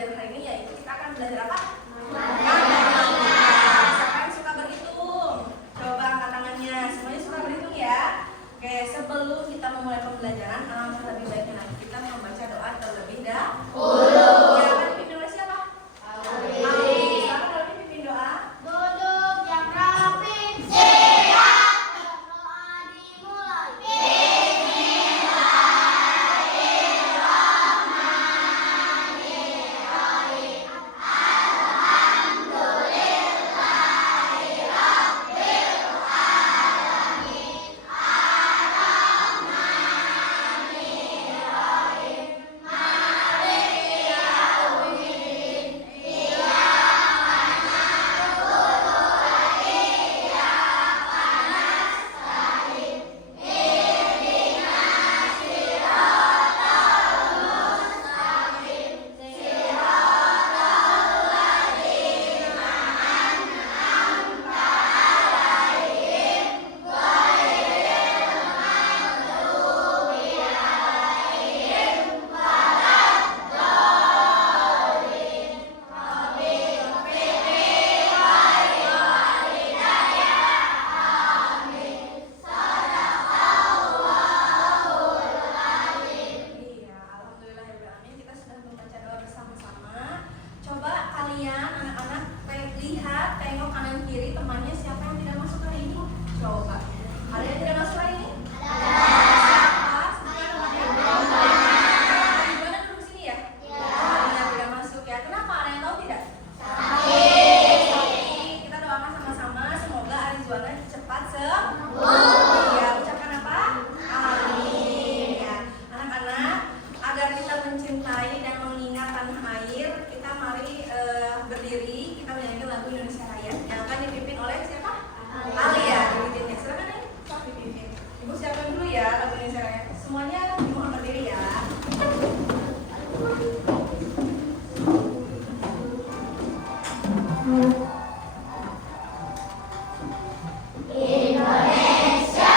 pembelajaran hari ini yaitu kita akan belajar apa? Siapa yang suka berhitung? Coba angkat tangannya. Semuanya suka berhitung ya? Oke, sebelum kita memulai pembelajaran, alangkah lebih baiknya nanti kita membaca doa terlebih dahulu. Ya, akan dipimpin oleh siapa? Ali. Silakan Ali pimpin doa. Duduk yang rapi, siap. Doa dimulai. Iya, alhamdulillahirrahmanirrahim kita sudah membaca doa bersama-sama. Coba kalian anak-anak lihat, tengok kanan kiri temannya siapa yang tidak masuk hari ini. Coba. Ada yang tidak masuk hari ini? Siapa? Sebutkan namanya. Gimana duduk sini ya? Oh, iya, tidak masuk ya. Kenapa? Ada yang tahu tidak? Sakit. Kita doakan sama-sama semoga Arizwana cepat sembuh. Iya, ucapkan apa? Amin. Ya. Anak-anak, agar kita mencintai dan mengingat tanah air, kita mari berdiri, kita menyanyikan lagu Indonesia Raya yang akan dipimpin oleh siapa? Ali ya, dipimpin. Silakan ya, Pak dipimpin. Ibu siapkan dulu ya lagu Indonesia Raya. Semuanya dimohon berdiri ya. Indonesia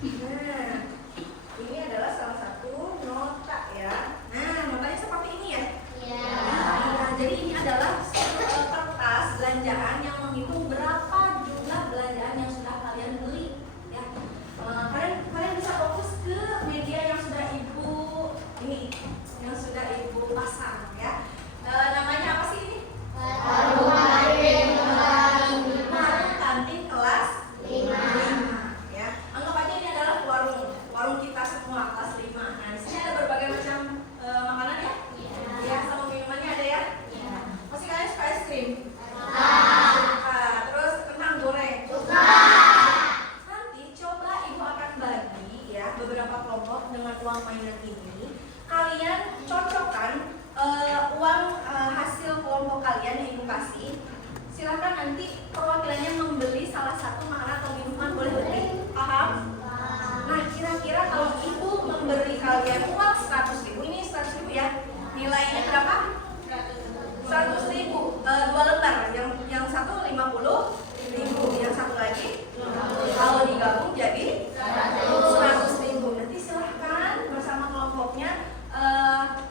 Nah, ini adalah salah satu nota ya. Nah, notanya seperti ini ya. Nah, jadi ini adalah kertas belanjaan yang menghitung berapa jumlah belanjaan yang sudah kalian beli ya. Kalian bisa fokus ke media yang sudah ibu ini, yang sudah ibu pasang ya. Namanya apa sih ini? Warung kantin kelas 5 ya. Anggap aja ini adalah warung kita semua kelas 5. Nah, di sini ada berbagai macam makanan ya? Ya, sama minumannya ada ya? Masih kalian suka es krim? Suka. Terus kentang goreng? Suka. Nanti coba ibu akan bagi ya beberapa kelompok dengan uang mainan ini. Kalian cocokkan uang hasil kelompok kalian yang ibu kasih. Silahkan nanti perwakilannya membeli salah satu makanan atau minuman, boleh lebih. Paham? Nah, kira-kira kalau ibu memberi kalian uang 100.000, ini 100.000 ya. Nilainya berapa? 100.000. 2 lembar. Yang satu 50.000, yang satu lagi kalau digabung jadi 100.000. Nanti silahkan bersama kelompoknya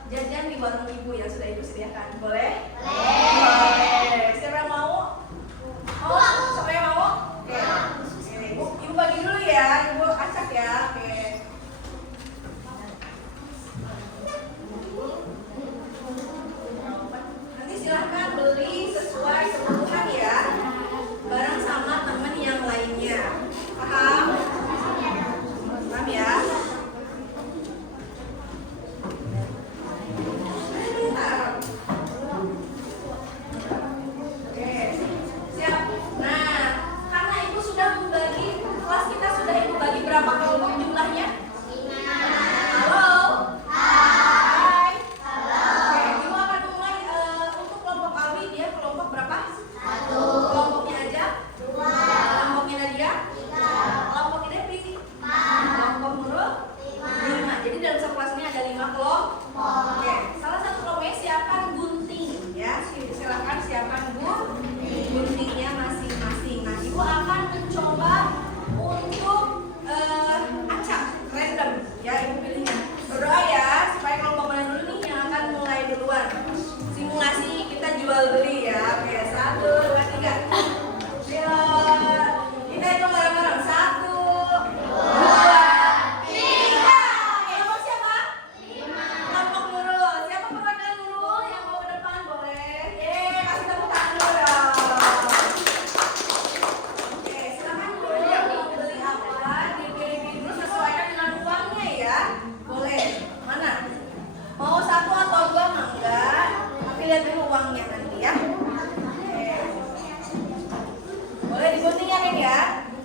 jajan di warung ibu yang sudah ibu sediakan. Boleh? Boleh. Siapa yang mau? Mau? Siapa yang mau? Oke. Ibu bagi dulu ya, ibu acak ya. Oke. Nanti silahkan beli sesuai kebutuhan ya, bareng sama temen yang lainnya. Paham? Paham ya? Oke, siap. Nah, karena ibu sudah membagi, kelas kita sudah ibu bagi berapa kelompok jumlahnya? Halo? Hai. Oke, ibu akan mulai untuk kelompok Alwi, dia kelompok berapa? 1. Kelompoknya aja? 2. Kelompoknya Nadia? 3. Kelompoknya Devi? 4. Kelompok Nurul? 5. Jadi dalam satu kelas ini ada 5 kelompok. Oke, salah satu kelompoknya siapkan gunting ya. Silakan siapkan guntingnya masing-masing. Nah, ibu akan mencoba untuk acak random ya, ibu pilihnya. Berdoa ya supaya kelompok mana dulu nih yang akan mulai duluan. Simulasi kita jual beli ya. Oke, 1, 2, 3. Ayo, kita hitung bareng-bareng. 1, 2, 3. Kelompok siapa? 5. Kelompok Nurul. Siapa perwakilan Nurul yang mau ke depan? Boleh. Kasih tepuk tangan dulu dong. Oke, silakan dulu yang mau beli apa dipilih dulu, sesuaikan dengan uangnya ya. Boleh. Mana? Mau 1 atau 2 mangga? Tapi lihat dulu uangnya nanti ya. Oke. Boleh digunting ya, Neng ya.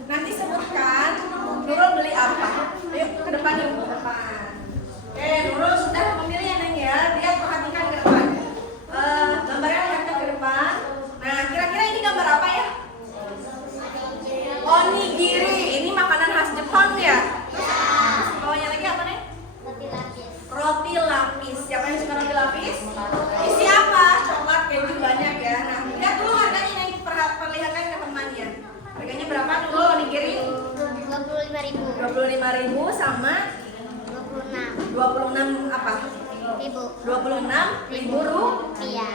Nanti sebutkan Nurul beli apa. Yuk ke depan yuk, ke depan. Oke, Nurul sudah memilih ya, Neng ya. Lihat, perhatikan ke depan. Gambarnya lihatkan ke depan. Nah, kira-kira ini gambar apa ya? Onigiri. Ini makanan khas Jepang ya? Bawahnya lagi apa, Neng? Roti lapis. Siapa yang suka roti lapis? Isi apa? Coklat, keju banyak ya. Nah, lihat dulu harganya, Neng. Perlihatkan ke temannya. Harganya berapa dulu onigiri? 25.000. 25.000 sama 26 apa? 26.000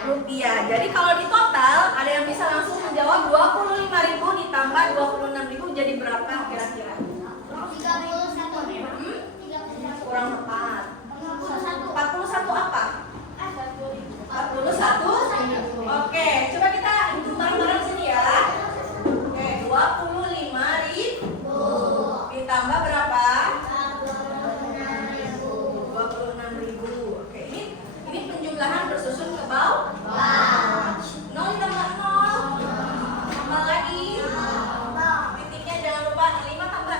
rupiah. Jadi kalau di total ada yang bisa langsung menjawab 25.000 ditambah 26.000 jadi berapa kira-kira? 31. Kurang tepat. 41 apa? 41. Oke, coba kita hitung bareng-bareng sini ya. Oke, 25.000 ditambah berapa? 26.000. Oke, ini penjumlahan bersusun ke bawah. 0 ditambah 0. Tambah lagi. Titiknya jangan lupa 5 tambah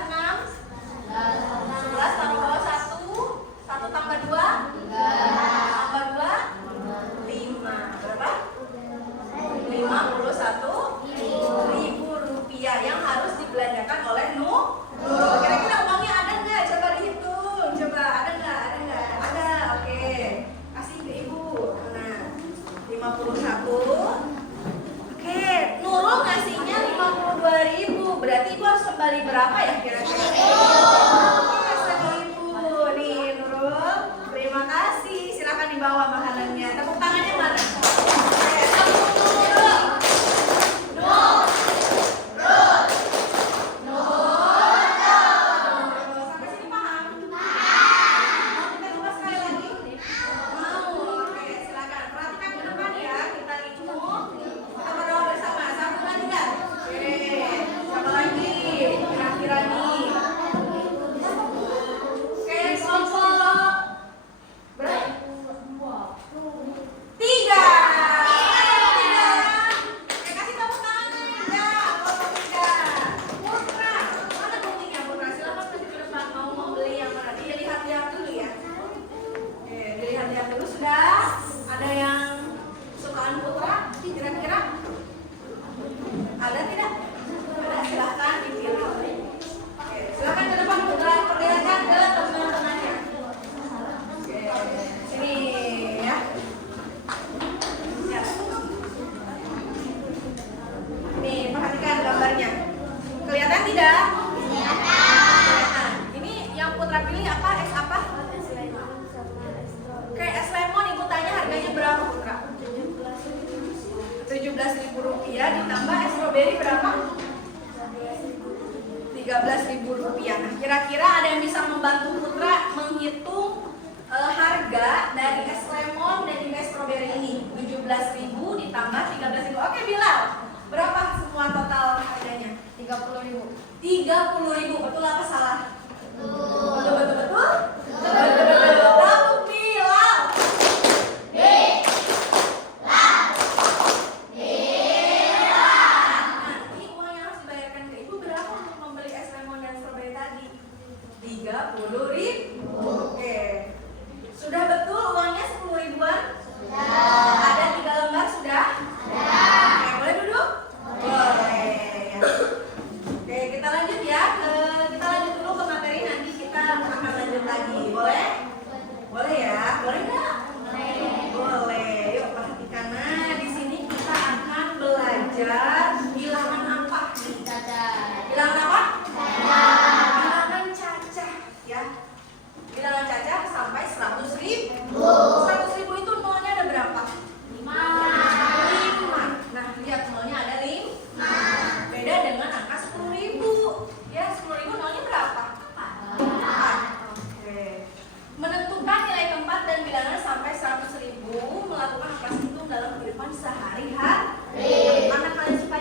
Jadi berapa? 13.000 rupiah. Nah, kira-kira ada yang bisa membantu Putra menghitung harga dari es lemon dan juga es stroberi ini? 17.000 ditambah 13.000. Oke, Bilal. Berapa semua total harganya? 30.000. 30.000. Betul apa salah? Betul, betul, betul? Betul, betul. Tepuk Bilal. Nanti uang yang harus dibayarkan ke ibu berapa untuk membeli es lemon dan stroberi tadi? 30.000. Oke. Sudah betul uangnya 10 ribuan? Ada 3 lembar sudah? Oke, boleh duduk? Boleh. Ya. Oke, kita lanjut ya. Kita lanjut dulu ke materi, nanti kita akan lanjut lagi. Boleh? Boleh ya? Boleh nggak? Boleh. Yuk perhatikan. Nah, di sini kita akan belajar bilangan apa? Bilangan apa? Bilangan cacah ya. Bilangan cacah sampai 100.000. 100.000 itu nolnya ada berapa? 5. Nah, lihat nolnya ada 5. Beda dengan angka 10.000. Ya, 10.000 nolnya berapa? 4. Oke. Menentukan nilai keempat dan bilangan sampai 100.000, melakukan operasi hitung dalam kehidupan sehari-hari. Anak kalian suka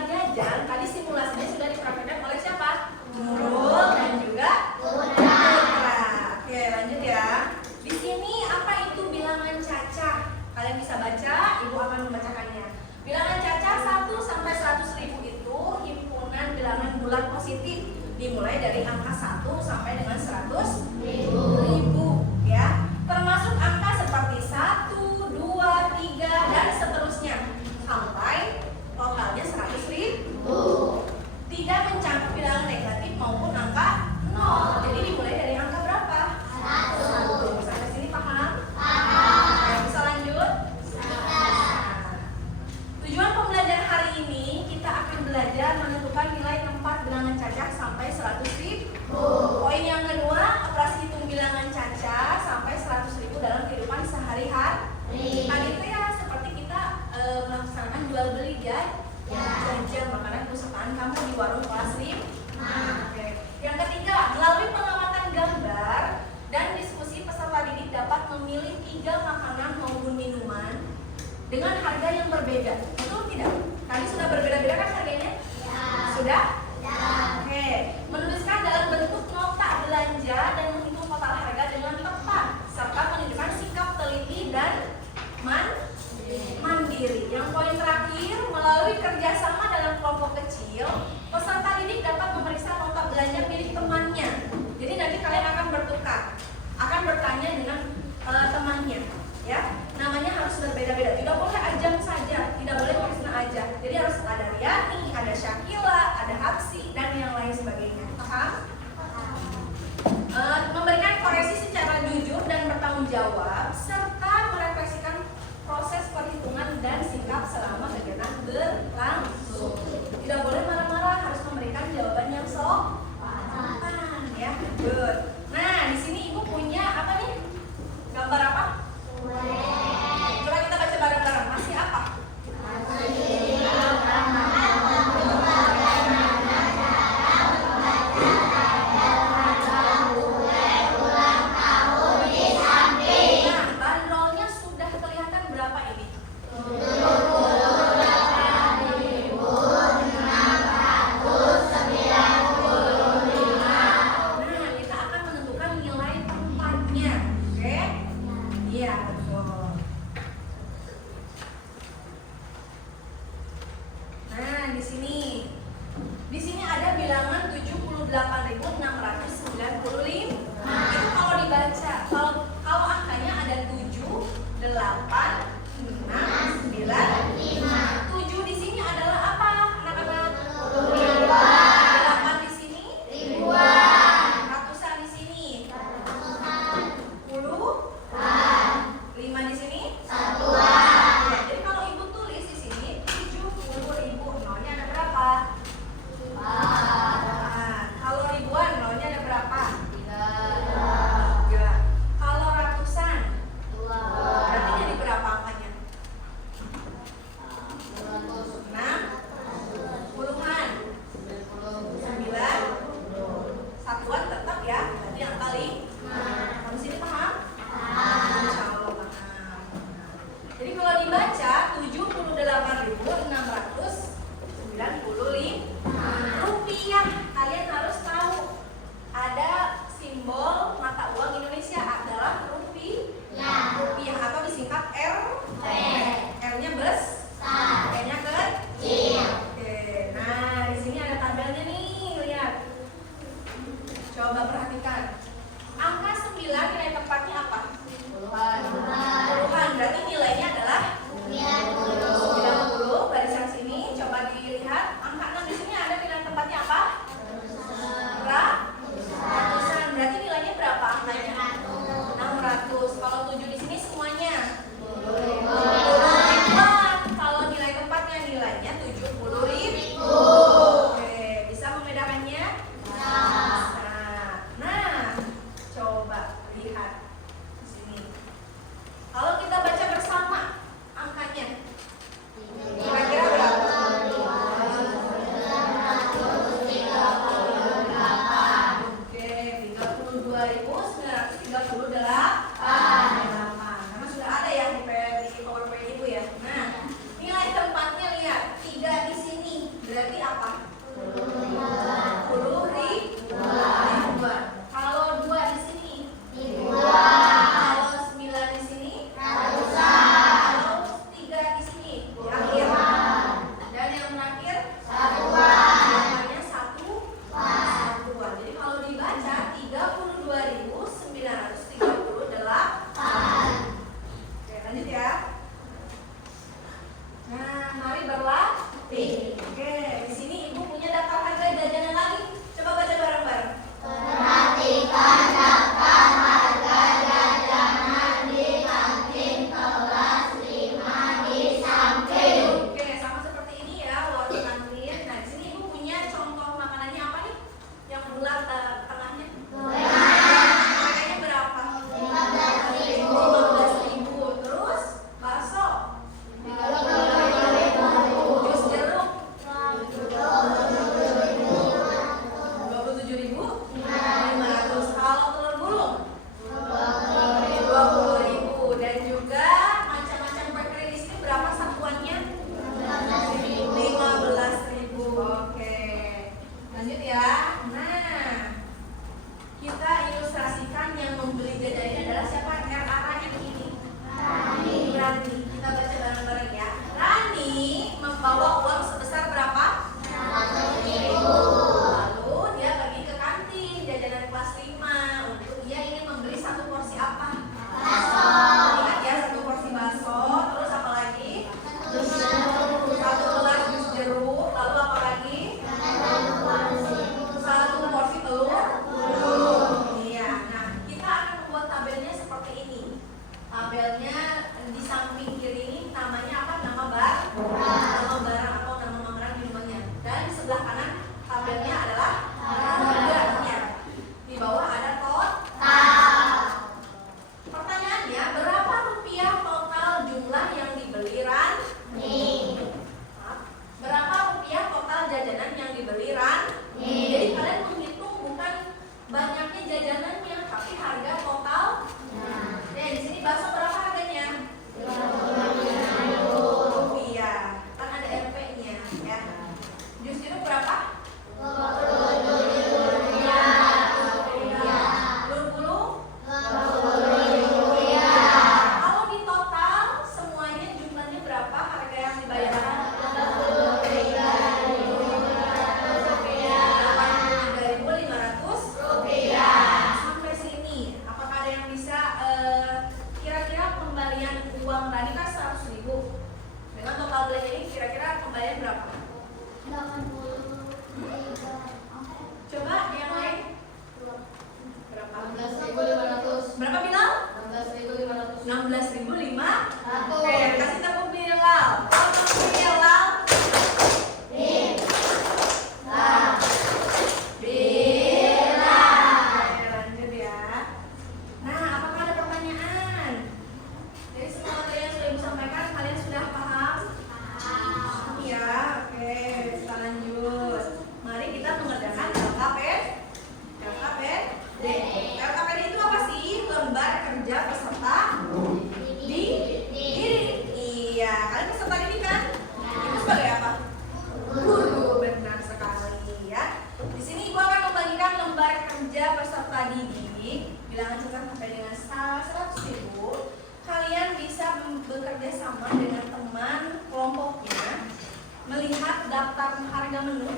melihat daftar harga menu,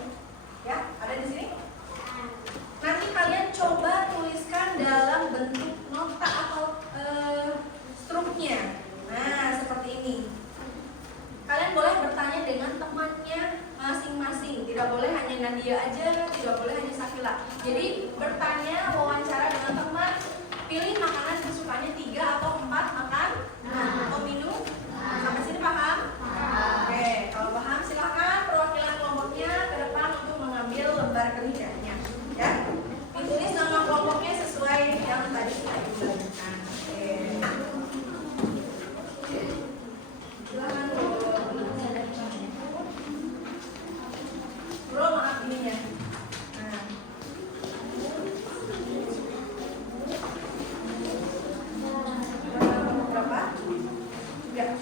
ya, ada di sini. Nanti kalian coba tuliskan dalam bentuk nota atau struknya. Nah, seperti ini. Kalian boleh bertanya dengan temannya masing-masing. Tidak boleh hanya Nadia aja, tidak boleh hanya Safila. Jadi bertanya, wawancara dengan teman, pilih makanan kesukaannya 3 atau 4 makan atau minum. Sampai sini paham? Oke, kalau paham silakan perwakilan kelompoknya ke depan untuk mengambil lembar kerjanya. Ya, ditulis nama kelompoknya sesuai yang tadi kita belajarkan. Oke. Silakan bro, maaf ininya. Nah. Berapa? 3.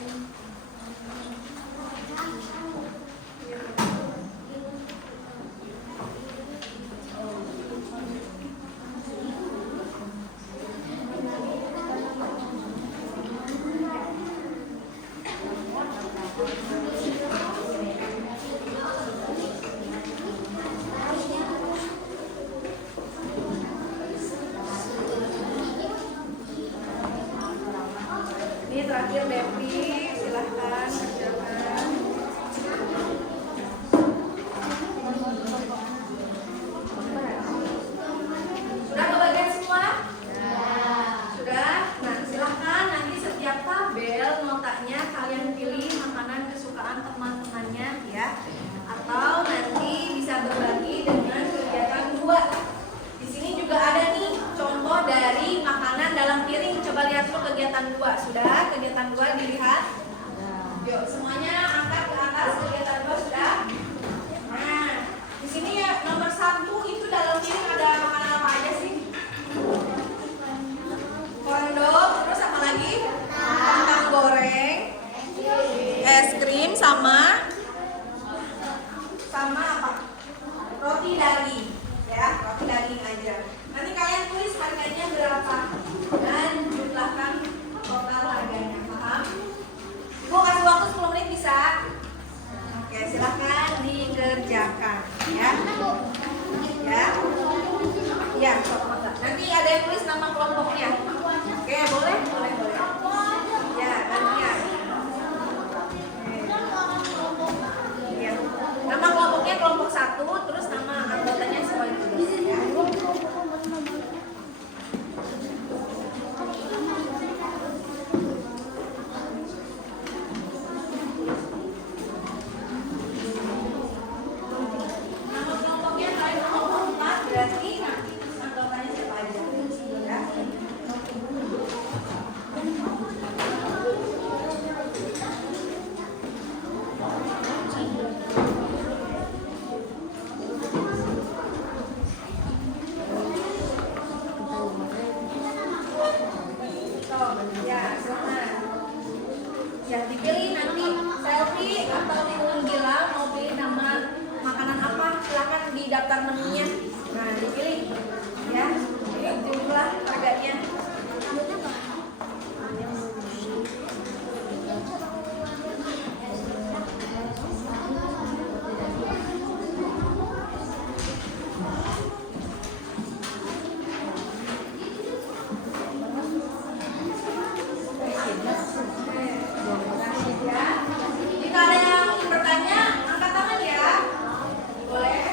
Ini terakhir Devi, silahkan kerjakan. Sudah kebagian semua? Sudah? Nah, silahkan nanti setiap tabel notanya kalian pilih makanan kesukaan teman-temannya ya. Atau nanti bisa berbagi dengan kegiatan 2. Di sini juga ada nih contoh dari makanan dalam piring. Coba lihat dulu kegiatan 2. Sudah? Kegiatan 2 dilihat. Yuk, semuanya angkat ke atas. Kegiatan 2 sudah. Nah, di sini ya nomor 1 itu dalam piring ada makanan apa aja sih? Kondok, terus apa lagi? Kentang goreng, es krim sama apa? Roti daging. Ya, roti daging aja. Nanti kalian tulis harganya berapa dan jumlahkan total harganya, paham? Ibu kasih waktu 10 menit bisa? Oke, silahkan dikerjakan ya. Ya. Ya, nanti ada yang tulis nama kelompoknya. Oke, boleh? Boleh. Ya, gantian. Ya. Nama kelompoknya kelompok 1, terus nama anggotanya semua ditulis ya. Nama kelompoknya kalian kelompok 4, berarti nanti anggotanya siapa aja? Ya. Ya, silakan. Ya, dipilih nanti selfie atau Timun Gilang mau pilih nama makanan apa, silakan di daftar menunya. Nah, dipilih. Ya, ini jumlah harganya. Jika ada yang bertanya, angkat tangan ya. Boleh?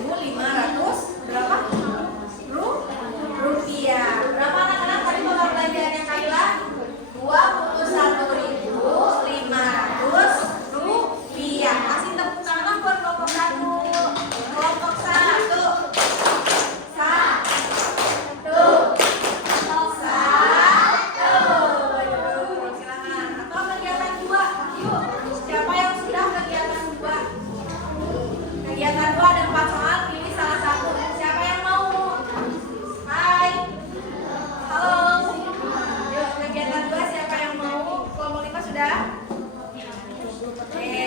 20.500 berapa? Rupiah. Berapa anak-anak tadi total belanjaannya Kaila? 21.500 rupiah. Kasih tepuk tangan buat kelompok 1. Kelompok 1. 1. Silakan. Atau kegiatan 2. Yuk. Siapa yang sudah kegiatan 2? Kegiatan 2 ada 4 soal, pilih salah satu. Siapa yang mau? Hai. Halo. Yuk, kegiatan 2 siapa yang mau? Kelompok 5 sudah? Oke.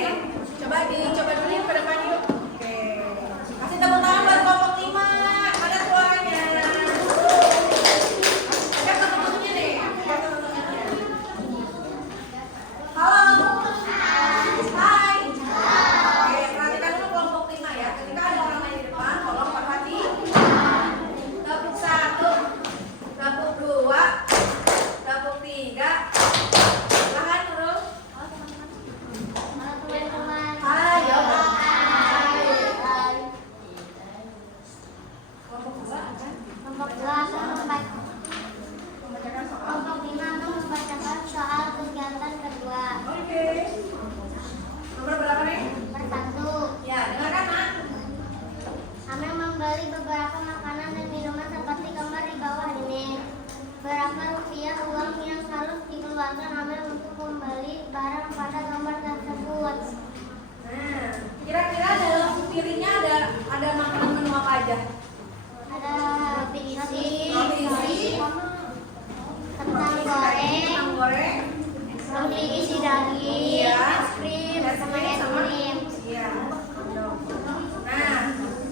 Coba dulu yuk ke depan yuk. Oke. Kasih tepuk tangan buat kelompok 5. Ada suaranya. Lihat teman-temannya deh. Lihat teman-temannya. Halo. Hai. Oke, perhatikan dulu kelompok 5 ya. Ketika ada orang lain di depan, tolong perhati. Tepuk 1, tepuk 2, tepuk 3. Silahkan Nurul. Halo teman-teman. Hai. Kelompok 2 akan Kelompok 5 akan membacakan soal kegiatan kedua. Oke. Nomor berapa nih? Persatu, Ya, dengarkan Nak. Amel membeli beberapa makanan dan minuman seperti gambar di bawah ini. Berapa rupiah uang yang harus dikeluarkan Amel untuk membeli barang pada gambar tersebut? Nah, kira-kira dalam piringnya ada makanan menu apa aja? Ada roti isi, Kentang kentang goreng, roti isi daging, Iya. es krim, sama es krim. Iya. Nah,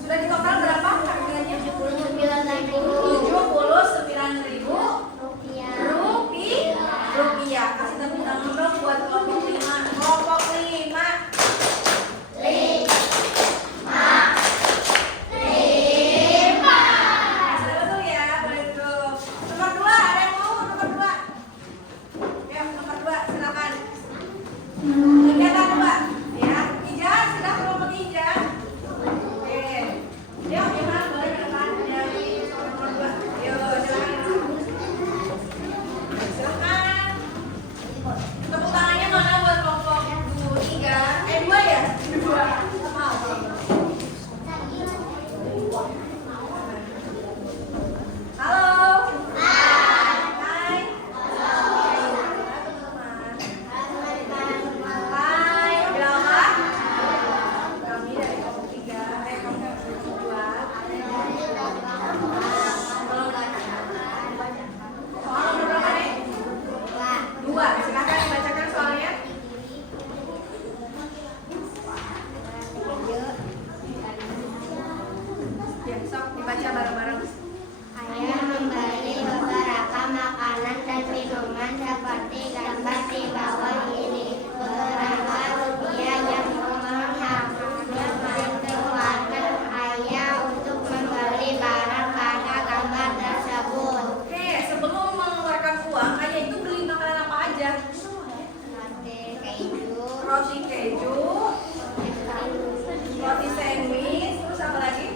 sudah di total berapa harganya? 79.000 rupiah. Kasih tepuk tangan dong buat kelompok 5. Kelompok 5. Nah, sudah betul ya, boleh duduk. Nomor 2, ada yang mau nomor 2? Ya, nomor 2, silakan. Kegiatan 2. Ya, Ija, sudah kelompok Ija. Oke. Yuk, Johan, boleh ke depan. Ya, nomor 2. Yuk, silakan. Silakan. Tepuk tangannya mana buat kelompok 3? 2 ya? 2. Mau. Halo. Hai. Hai, bilang apa? Kami dari kelompok 3. Kamu dari kelompok 2. Soal nomor berapa nih? 2. Silakan dibacakan soalnya. Ya, sok dibaca bareng-bareng. Ayah membeli beberapa makanan dan minuman seperti gambar di bawah ini. Berapa rupiah yang harusnya dikeluarkan ayah untuk membeli barang pada gambar tersebut? Oke, sebelum mengeluarkan uang, ayah itu beli makanan apa aja? Roti keju, roti sandwich, terus apa lagi?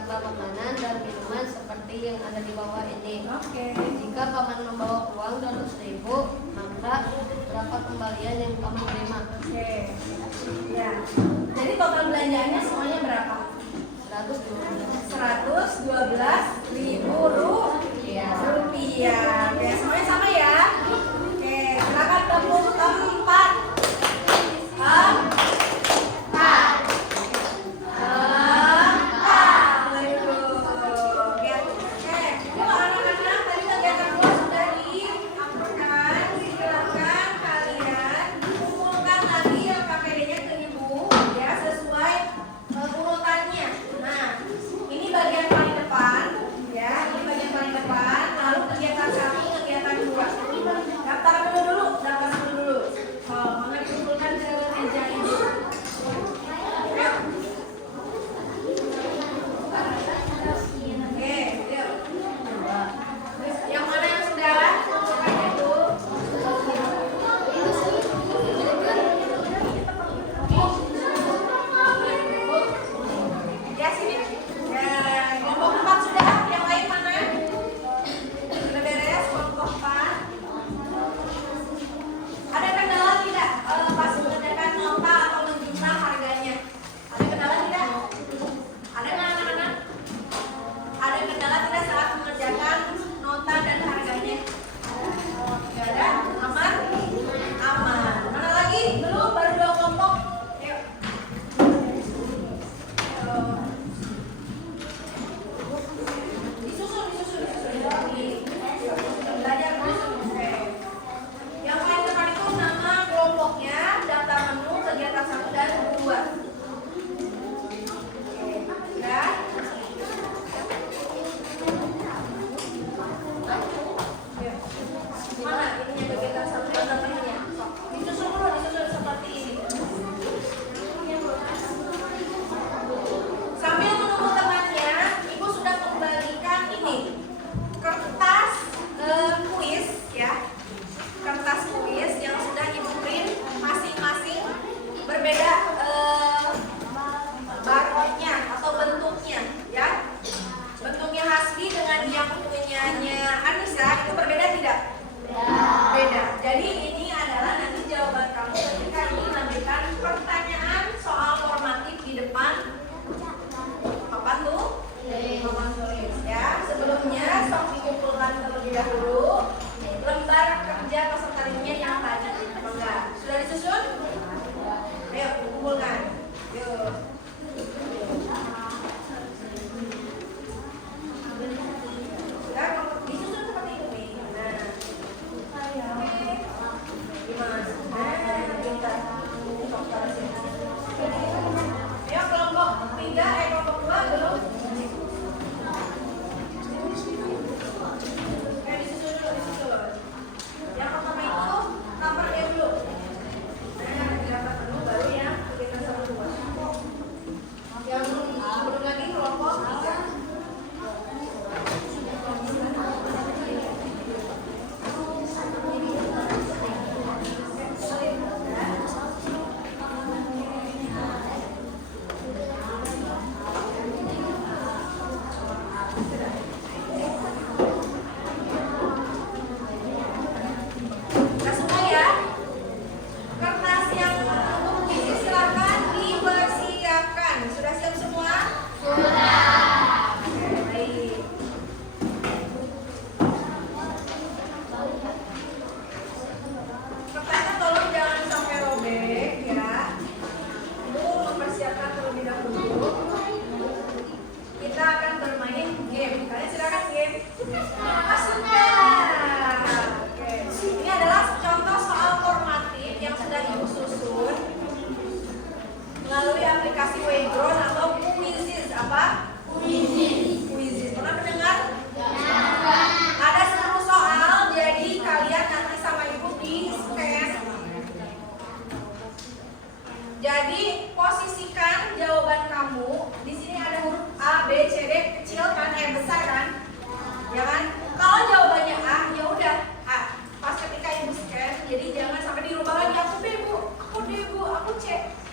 beberapa makanan dan minuman seperti yang ada di bawah ini. Oke. Jika paman membawa uang 200.000, maka berapa kembalian yang paman terima? Oke. Ya. Jadi total belanjaannya semuanya berapa? 112. 112.000 rupiah. Oke, semuanya sama ya. Oke, silakan tepuk tempat.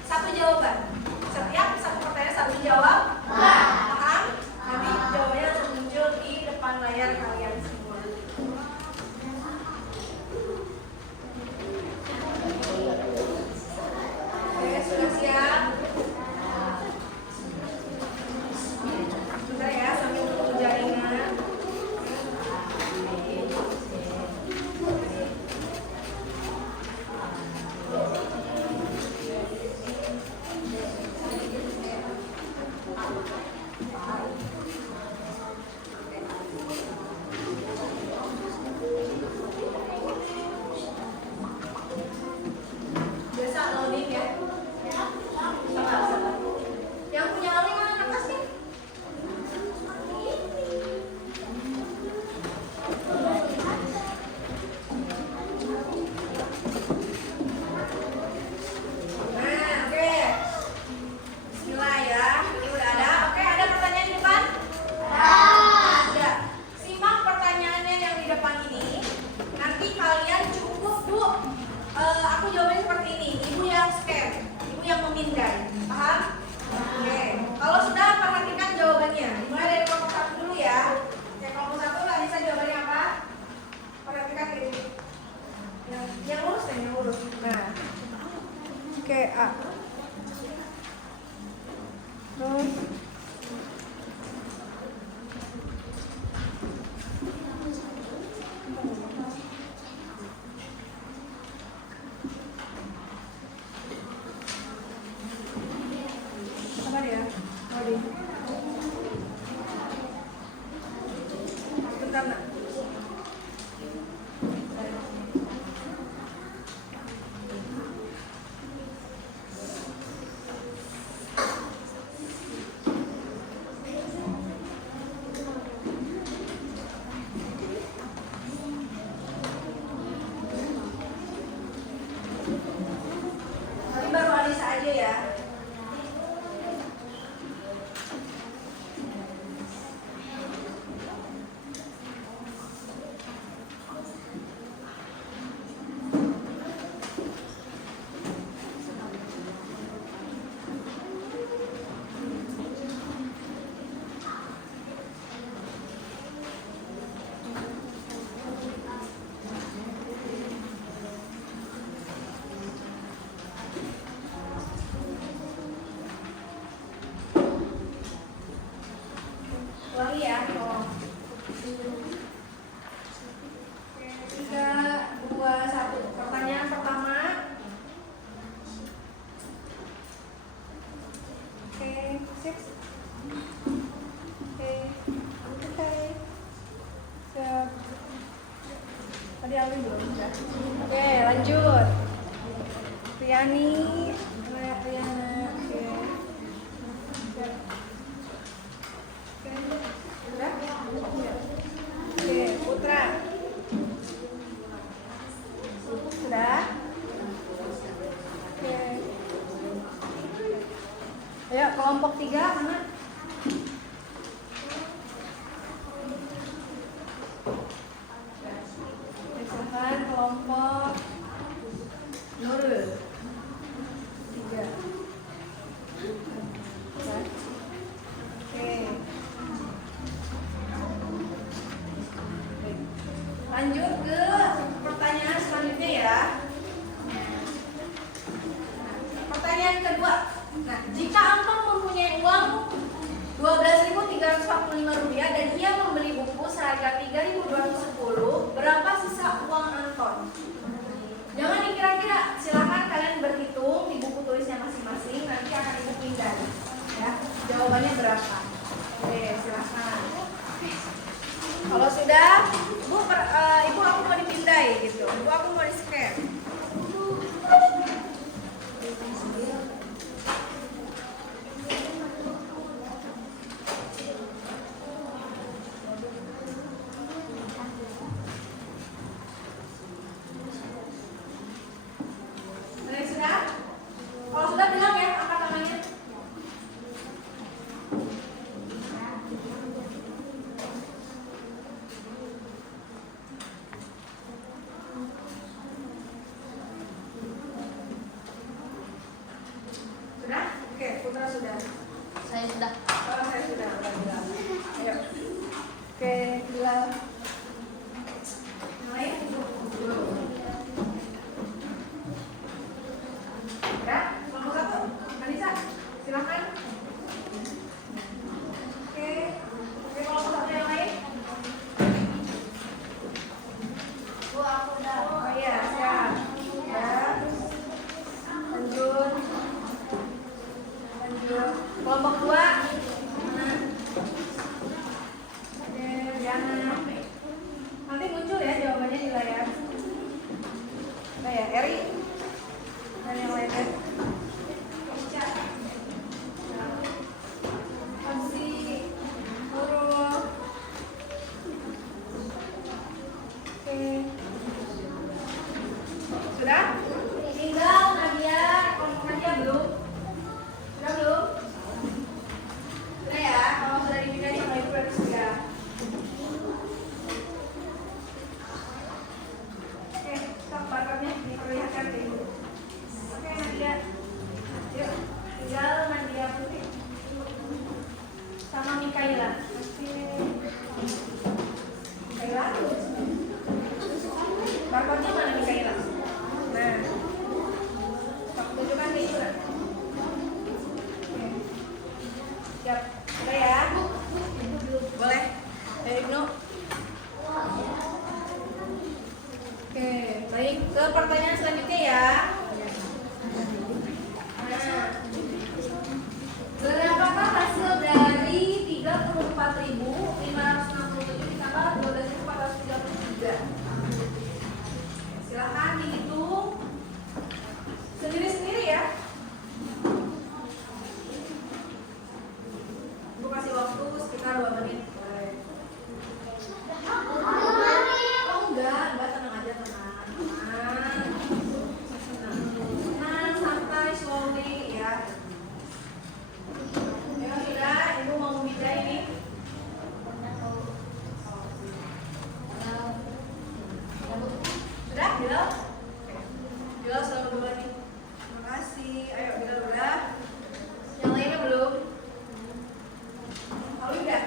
Satu jawaban. Setiap satu pertanyaan satu jawab. Paham? layar kalian semua. Oke, sudah siap? Bentar ya, sambil menunggu jaringan. Biasa loading ya. Sabar. Yang punya loading mana atas nih? Nah, oke. Bismillah ya. Ini udah ada. Oke, ada pertanyaan di depan? Ada. Simak pertanyaannya yang di depan ini. Nanti kalian cukup Bu. Aku jawabnya seperti ini. Ibu yang scan, ibu yang memindai. Paham? Oke. Kalau sudah, perhatikan jawabannya. Dimulai dari kelompok 1 dulu ya. Oke, kelompok 1 Anissa jawabannya apa? Perhatikan ini. Yang lurus nih, yang lurus. Nah. Oke, A. Terus sabar ya, loading. Bentar nak. Tapi baru Anissa aja ya. Ulangi ya. Oh. 3, 2, 1. Pertanyaan pertama. Oke, sip. Oke. Siap. Tadi Alvin belum ya? Oke, lanjut. Riani, Riana. Oke. Siap. Sudah? Oke, Putra. Sudah? Oke. Ayo, kelompok 3 mana? Silakan kelompok Nurul. 3. Oke. Lanjut ke pertanyaan selanjutnya ya. Pertanyaan kedua. Nah, jika Anton mempunyai uang Rp12.345 dan ia membeli buku seharga Rp3.210, berapa sisa uang Anton? Jangan dikira-kira, silakan kalian berhitung di buku tulisnya masing-masing, nanti akan ibu pindah. Ya, jawabannya berapa? Oke, silakan. Kalau sudah, ibu aku mau dipindai gitu, ibu aku mau di scan. Sudah? Kalau sudah bilang ya, angkat tangannya. Sudah? Oke, Putra sudah. Saya sudah. Oh, saya sudah. Ayo. Oke, Bilal. Kelompok 2 mana? Diana. Nanti muncul ya jawabannya di layar. Nah ya, Eri dan yang lainnya. Osi, Nurul. Oke. Sudah? Tinggal Nadia, kelompok Nadia belum? Sudah belum? Sudah ya, kalau sudah dipindah sama ibu berarti sudah. Oke, stop barcode-nya diperlihatkan ke ibu. Oke Nadia, yuk tinggal Nadia Putri sama Mikaela. Oke, Mikaela, barcode-nya mana Mikaela? Nah, stop tunjukkan ke ibu. Oke, siap, udah ya? Boleh, dari Ibnu. Oke, baik, ke pertanyaan selanjutnya ya. Nah, berapakah hasil dari 34.567 ditambah 12.433? Silahkan dihitung sendiri-sendiri ya. Ibu kasih waktu sekitar 2 menit. Boleh. Oh enggak, tenang aja, tenang. Tenang, santai, slowly ya. Ya sudah, ibu mau membicara ini. Sudah, Bilal? Bilal selalu duluan nih. Terima kasih. Ayo, Bilal udah. Yang lainnya belum? Oh udah.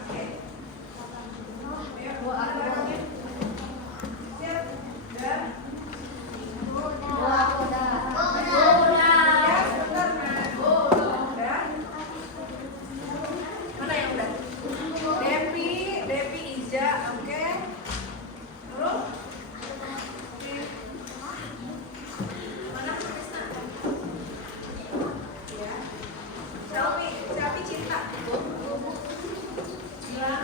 Oke. Ayo, buat apa? Siap. Udah. Udah. Ya, sebentar, Mas. Udah. Mana yang udah? Devi, Iza, oke. Nurul? Oke. Mana Krisna? Ya. Selfie cinta. Bilang.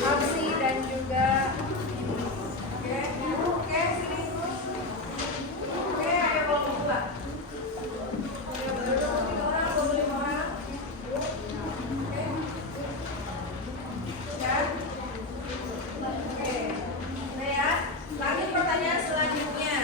Aksi dan juga oke sini. Oke, ayo kelompok 2. Ya, betul 3 orang, 25 orang. Oke. Ya. Oke. Nah ya, lanjut pertanyaan selanjutnya.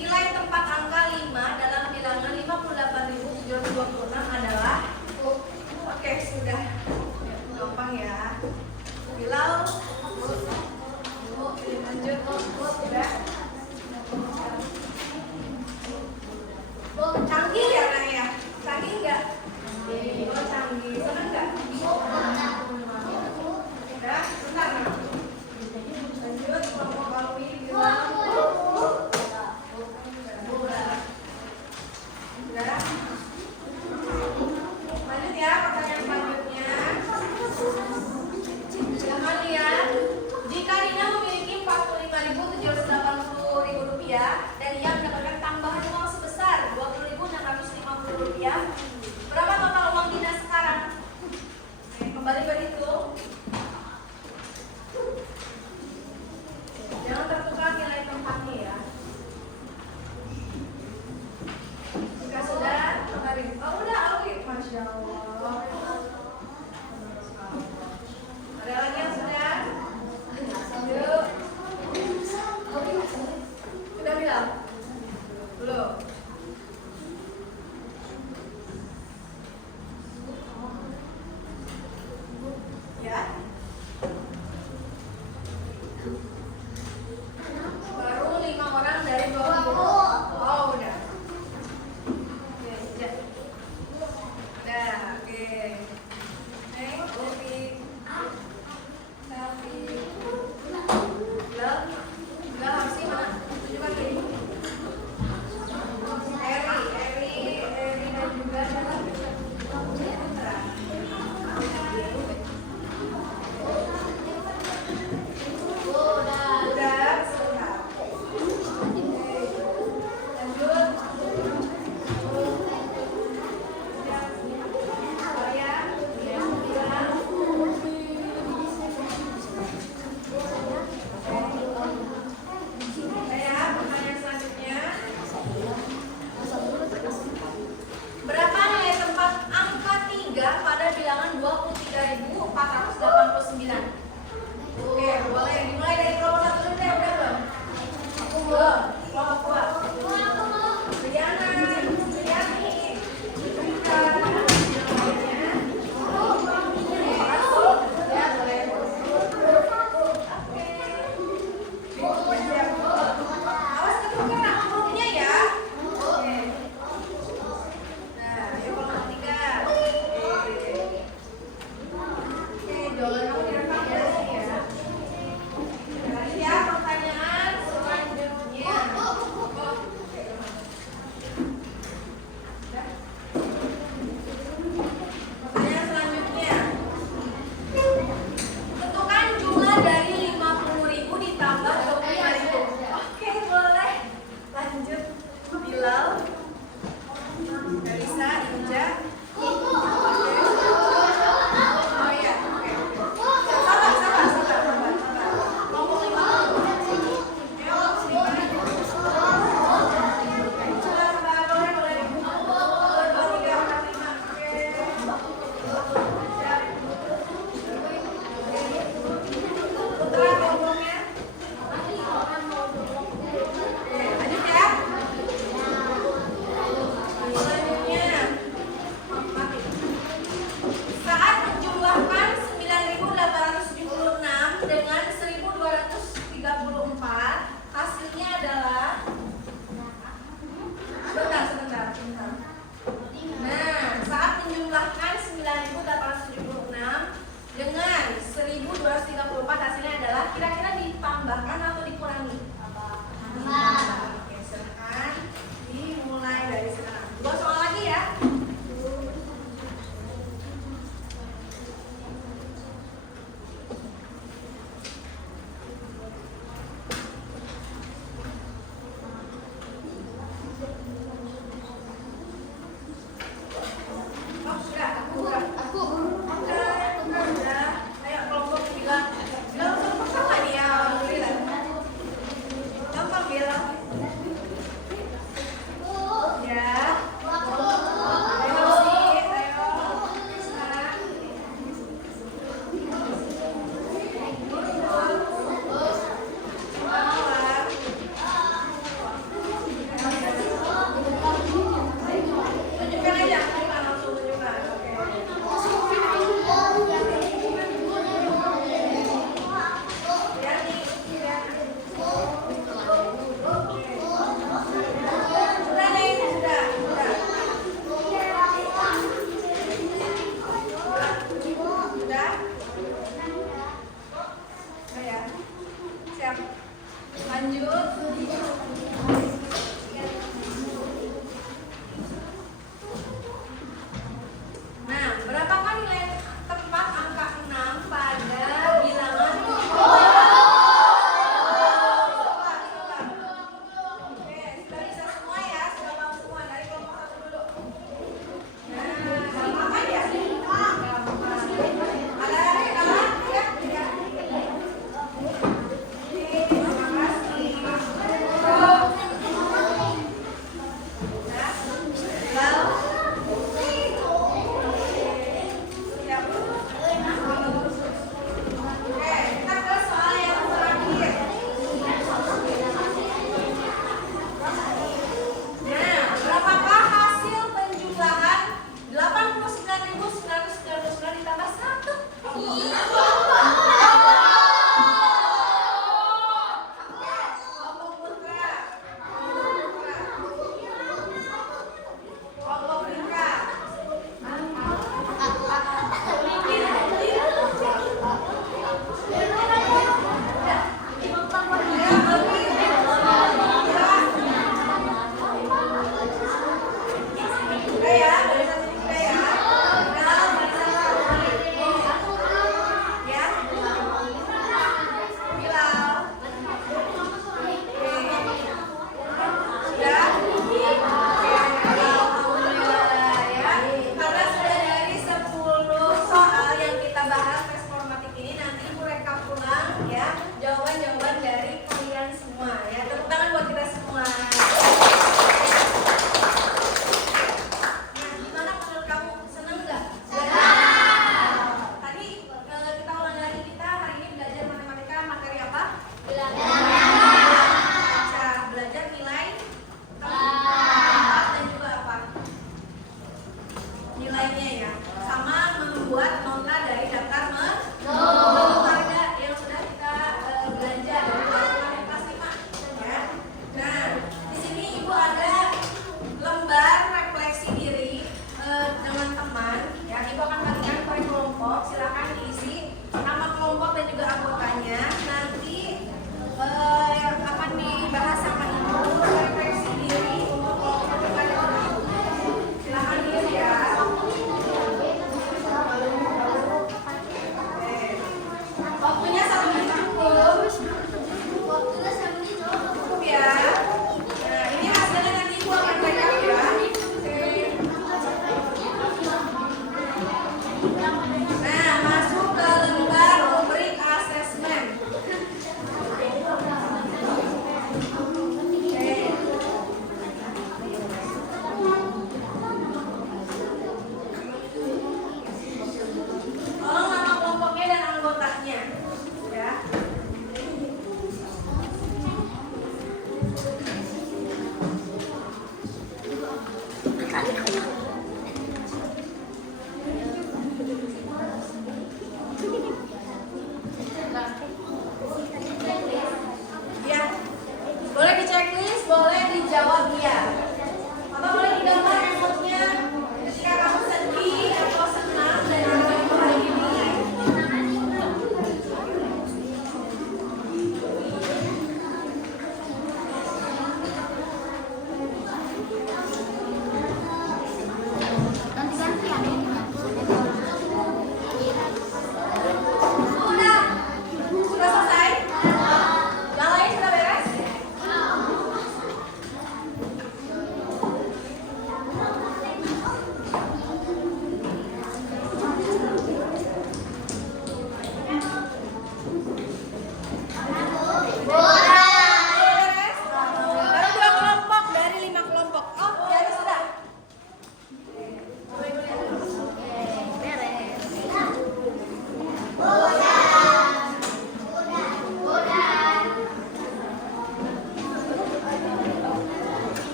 Nilai tempat angka 5 dalam bilangan 58.726 adalah oke, sudah. Gampang ya. Bilal. Lanjut. Sudah. Canggih ya anak ya? Canggih enggak? Oh, canggih. Senang enggak? Udah, bentar. Lanjut, kelompok Balwi bilang. Udah. Lanjut ya, pertanyaan selanjutnya. Jangan lihat. Jika Dina memiliki 45.780 rupiah dan ia mendapatkan tambahan uang sebesar 20.650 rupiah, berapa total uang Dina sekarang? Oke, kembali berhitung. Jangan tertukar nilai tempatnya ya. Jika sudah, mari. Oh udah, Alwi, masya Allah. Ada lagi yang sudah? Yuk. Sudah bilang? Belum.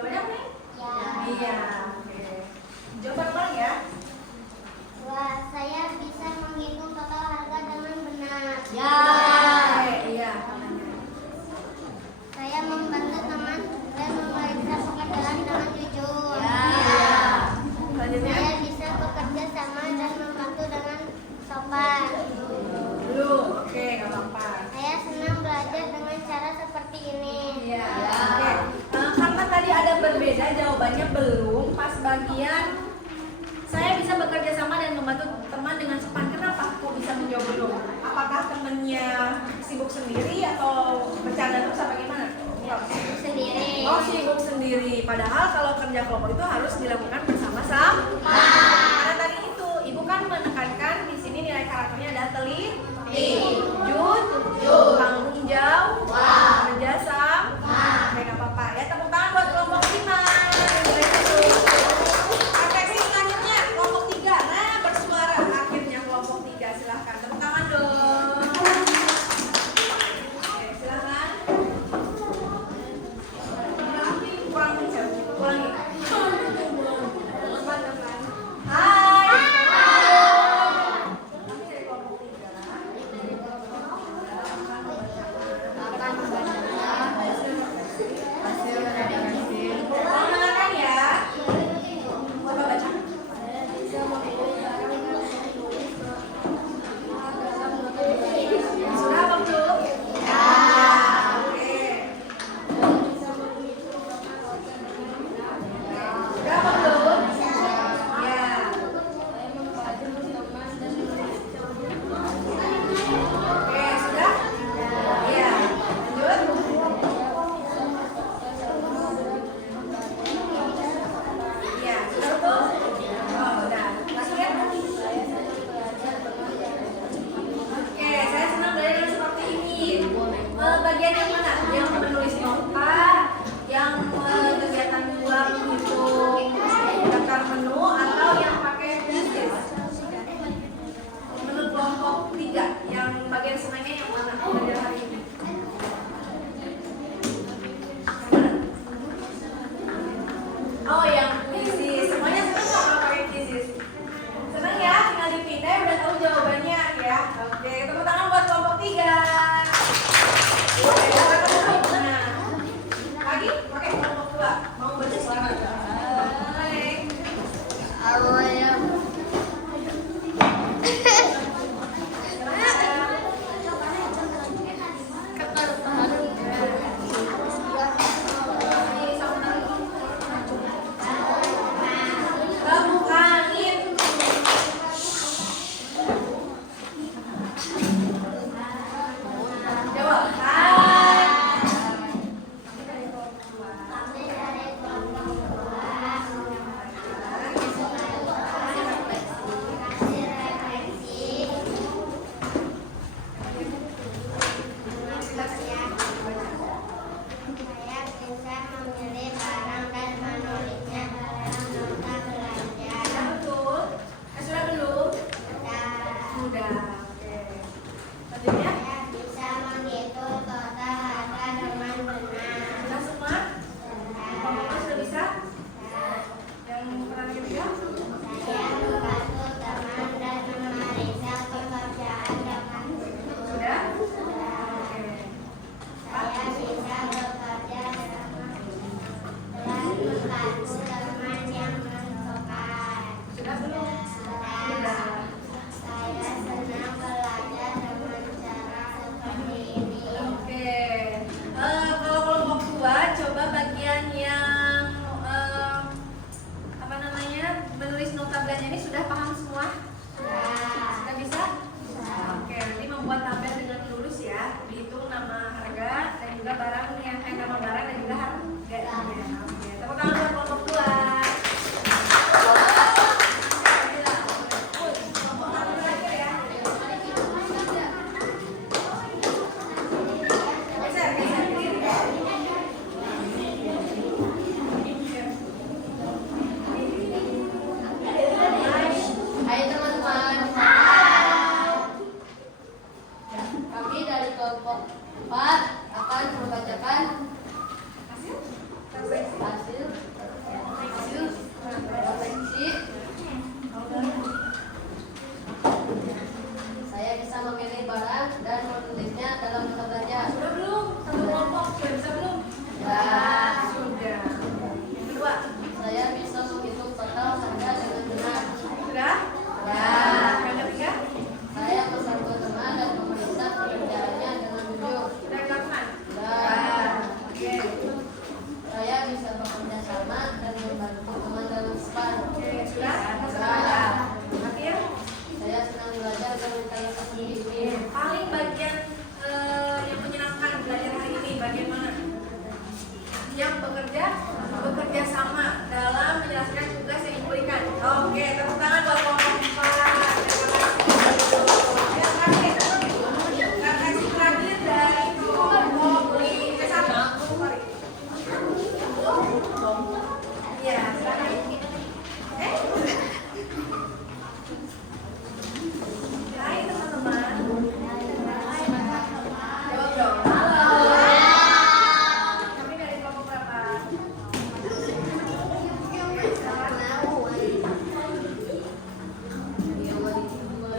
Jawabannya apa nih? Ya. Iya. Oke. Jawaban bareng ya. Wah, saya bisa menghitung total harga dengan benar. Ya. Oke, iya. Saya membantu teman dan memeriksa pekerjaan dengan jujur. Ya. Selanjutnya. Saya bisa bekerja sama dan membantu dengan sopan. Belum. Oke, nggak apa-apa. Saya senang belajar dengan cara seperti ini. Iya. Ya. Oke. Karena tadi ada berbeda jawabannya belum pas bagian saya bisa bekerja sama dan membantu teman dengan sopan. Kenapa kok bisa menjawab belum? Apakah temennya sibuk sendiri atau bercanda terus apa gimana? Sendiri. Oh, sibuk sendiri. Padahal kalau kerja kelompok itu harus dilakukan bersama-sama. Karena tadi itu ibu kan menekankan di sini nilai karakternya ada teliti, jujur, tanggung jawab, kerja sama. Oke, nggak apa-apa ya. Tepuk tangan buat kelompok 5. Oke, selanjutnya kelompok 3. Nah, bersuara akhirnya kelompok 3. Silahkan tepuk tangan dong. Oke, silahkan. Kurang kencang, ulangi. Hai. Kami dari kelompok 3 akan membacakan hasil redaksi. Mau mendengarkan ya? Coba baca. Sudah apa belum? Ya. Oke. Sudah apa belum? Ya. Oke, sudah? Iya. Lanjut. Iya, sudah betul? Oh, udah. Lagi ya? Oke, saya senang belajar dengan seperti ini. Bagian yang mana? Yang menulis nota, yang kegiatan dua menghitung daftar menu, atau yang pakai thesis? Menurut kelompok 3, yang bagian senangnya yang mana belajar hari ini? Yang mana? Oh, yang thesis. Semuanya senang nggak kalau pakai thesis? Senang ya? Tinggal dipindah udah tahu jawabannya ya. Oke, tepuk tangan buat kelompok 3. Oke, silakan duduk. Nah, lagi pakai kelompok 2. Mau bersuara? Hai. Tabung angin. Jawab. Hai. Kami dari kelompok 2. Kami dari bekerja sama dalam menjelaskan tugas yang diberikan. Oke, tepuk tangan buat kelompok 4. Terima kasih. Refleksi terakhir dari kelompok 1. Iya, silakan. Hai teman-teman. Jawab dong. Halo. Kami dari kelompok berapa?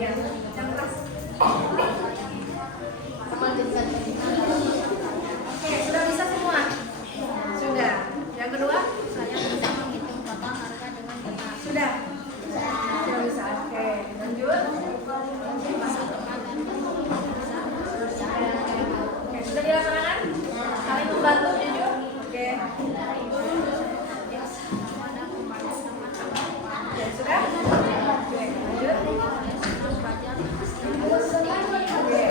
Ya, yang keras. Oke, sudah bisa semua? Sudah. Yang kedua? Saya bisa menghitung total harga dengan benar. Sudah. Sudah bisa. Oke, lanjut. Oke, sudah dilaksanakan? Saling membantu jujur? Oke. Oke, sudah? Oke, lanjut. Oke.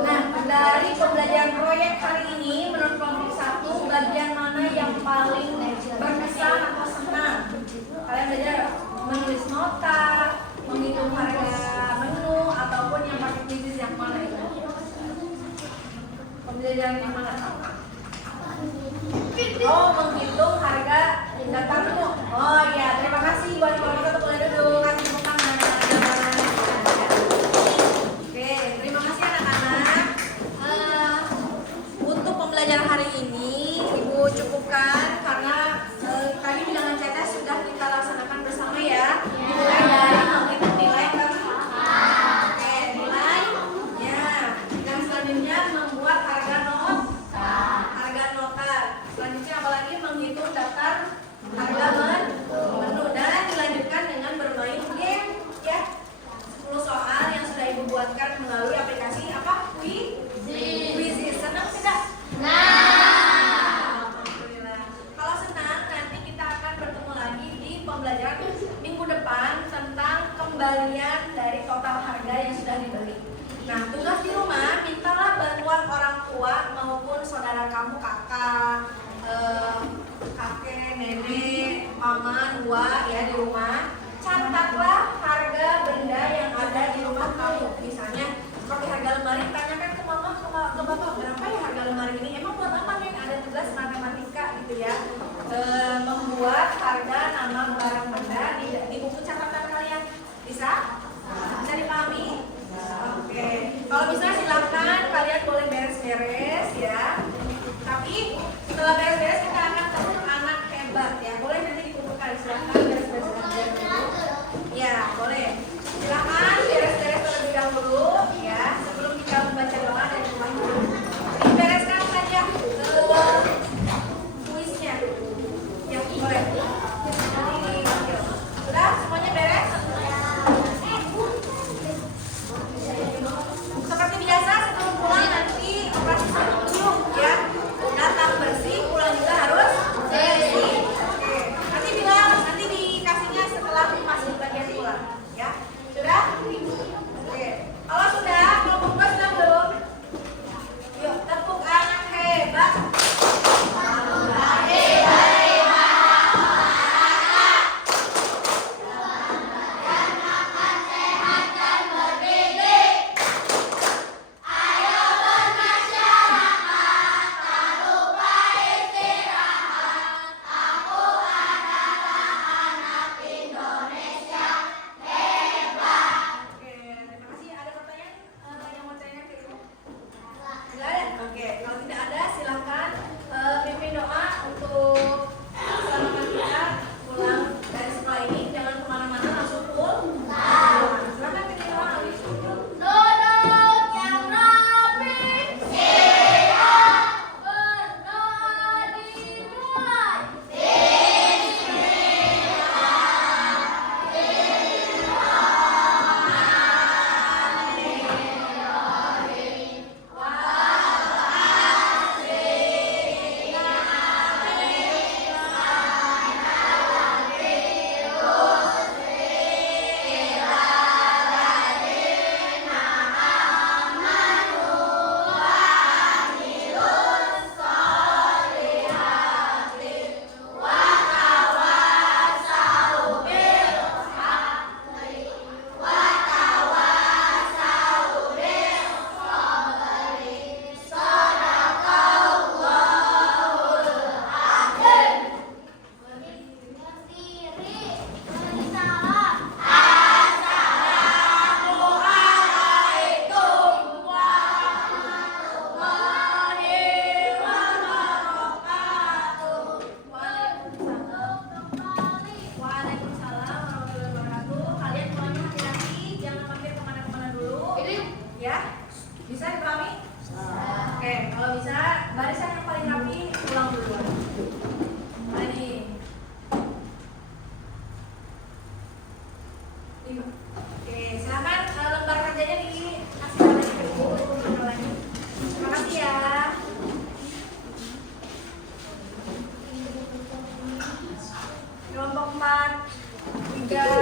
Nah, dari pembelajaran proyek hari ini menurut kelompok 1, bagian mana yang paling berkesan atau senang? Kalian belajar menulis nota, menghitung harga menu, ataupun yang pakai quizzes yang mana itu? Pembelajaran yang mana? Oh, menghitung harga daftar menu. Oh iya, terima kasih buat kelompok 1, boleh duduk, kasih tepuk tangan. Oke, terima kasih anak-anak. Untuk pembelajaran hari ini, Ibu cukupkan karena tadi bilangan CTS sudah kita laksanakan bersama ya. Dimulai dari menghitung nilai kan? Oke, nilainya. Yang selanjutnya membuat harga nota. Selanjutnya apalagi menghitung daftar harga menu dan dilanjutkan dengan bermain game ya. 10 soal yang sudah Ibu buatkan melalui aplikasi apa? Quizzes. Senang tidak? Alhamdulillah. Kalau senang, nanti kita akan bertemu lagi di pembelajaran minggu depan tentang kembalian dari total harga yang sudah dibeli. Nah, tugas di rumah, mintalah bantuan orang tua maupun saudara kamu, kakak, kakek, nenek, paman, uwa ya di rumah. Catatlah harga benda yang ada di rumah kamu. Misalnya seperti harga lemari, tanyakan ke mama, ke bapak, berapa ya harga lemari ini? Emang buat apa nih? Ada tugas matematika gitu ya. Membuat harga nama barang benda di buku catatan kalian. Bisa? Bisa dipahami? Oke. Kalau bisa silakan kalian boleh beres-beres ya. Tapi setelah beres-beres kita akan ketemu anak hebat ya. Boleh nanti dikumpulkan silakan beres-beres. 4, 3,